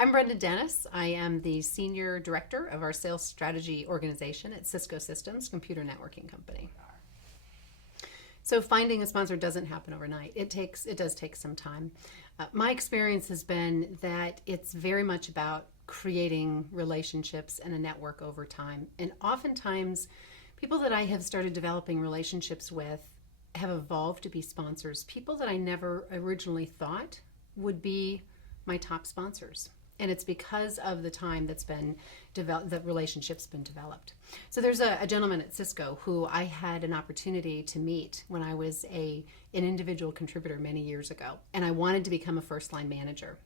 I'm Brenda Dennis. I am the Senior Director of our Sales Strategy Organization at Cisco Systems, computer networking company. So finding a sponsor doesn't happen overnight. It does take some time. My experience has been that it's very much about creating relationships and a network over time. And oftentimes, people that I have started developing relationships with have evolved to be sponsors. People that I never originally thought would be my top sponsors. And it's because of the time that's been developed, the relationship's been developed. So there's a gentleman at Cisco who I had an opportunity to meet when I was an individual contributor many years ago, and I wanted to become a first line manager.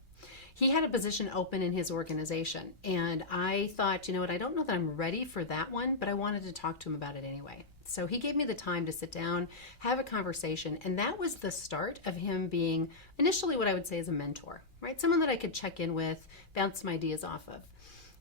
He had a position open in his organization, and I thought, you know what, I don't know that I'm ready for that one, but I wanted to talk to him about it anyway. So he gave me the time to sit down, have a conversation, and that was the start of him being initially what I would say is a mentor, right? Someone that I could check in with, bounce some ideas off of.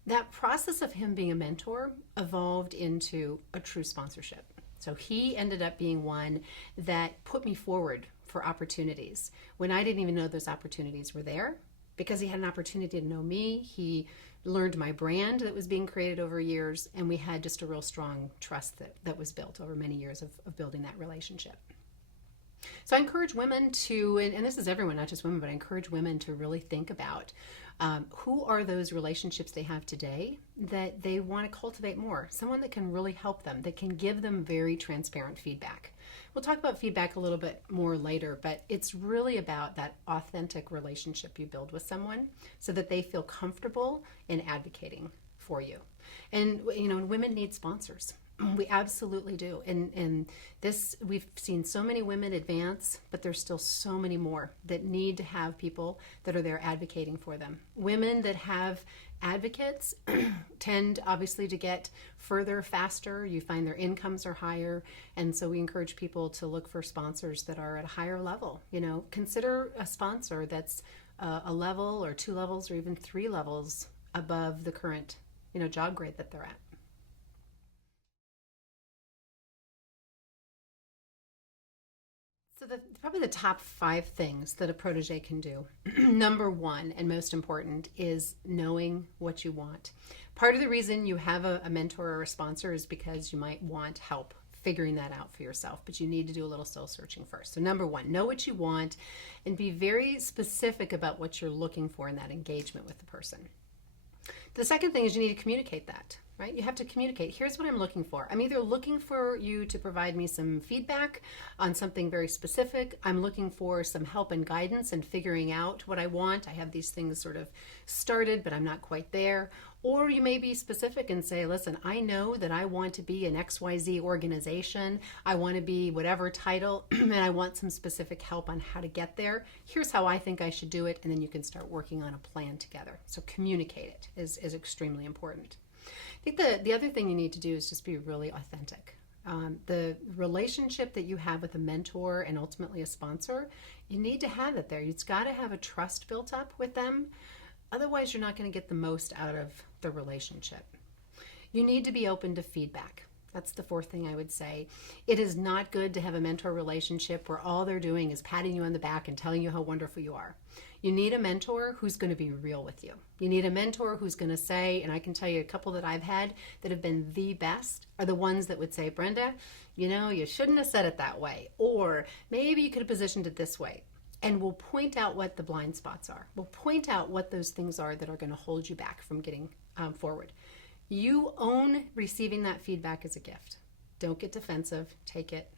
That process of him being a mentor evolved into a true sponsorship. So he ended up being one that put me forward for opportunities when I didn't even know those opportunities were there. Because he had an opportunity to know me, he learned my brand that was being created over years, and we had just a real strong trust that was built over many years of building that relationship. So I encourage women to, and this is everyone, not just women, but I encourage women to really think about who are those relationships they have today that they want to cultivate more. Someone that can really help them, that can give them very transparent feedback. We'll talk about feedback a little bit more later, but it's really about that authentic relationship you build with someone so that they feel comfortable in advocating for you. And, you know, women need sponsors. We absolutely do. And this, we've seen so many women advance, but there's still so many more that need to have people that are there advocating for them. Women that have advocates tend obviously to get further faster. You find their incomes are higher. And so we encourage people to look for sponsors that are at a higher level. You know, consider a sponsor that's a level or 2 levels or even 3 levels above the current, you know, job grade that they're at. So probably the top 5 things that a protege can do. Number 1, and most important, is knowing what you want. Part of the reason you have a mentor or a sponsor is because you might want help figuring that out for yourself, but you need to do a little soul searching first. So number 1, know what you want and be very specific about what you're looking for in that engagement with the person. The second thing is you need to communicate that. Right? You have to communicate. Here's what I'm looking for. I'm either looking for you to provide me some feedback on something very specific. I'm looking for some help and guidance in figuring out what I want. I have these things sort of started, but I'm not quite there. Or you may be specific and say, listen, I know that I want to be an XYZ organization. I want to be whatever title, and I want some specific help on how to get there. Here's how I think I should do it, and then you can start working on a plan together. So communicate it is extremely important. I think the other thing you need to do is just be really authentic. The relationship that you have with a mentor and ultimately a sponsor, you need to have it there. You've got to have a trust built up with them. Otherwise, you're not going to get the most out of the relationship. You need to be open to feedback. That's the 4th thing I would say. It is not good to have a mentor relationship where all they're doing is patting you on the back and telling you how wonderful you are. You need a mentor who's going to be real with you. You need a mentor who's going to say, and I can tell you a couple that I've had that have been the best are the ones that would say, Brenda, you know, you shouldn't have said it that way. Or maybe you could have positioned it this way. And we'll point out what the blind spots are. We'll point out what those things are that are going to hold you back from getting forward. You own receiving that feedback as a gift. Don't get defensive. Take it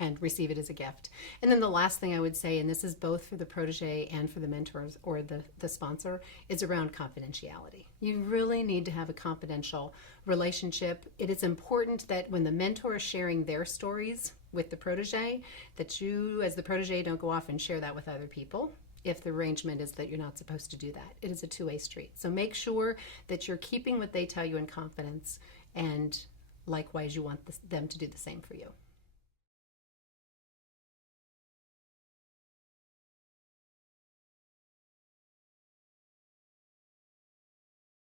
and receive it as a gift. And then the last thing I would say, and this is both for the protege and for the mentors or the sponsor, is around confidentiality. You really need to have a confidential relationship. It is important that when the mentor is sharing their stories with the protege, that you as the protege don't go off and share that with other people if the arrangement is that you're not supposed to do that. It is a 2-way street. So make sure that you're keeping what they tell you in confidence, and likewise you want them to do the same for you.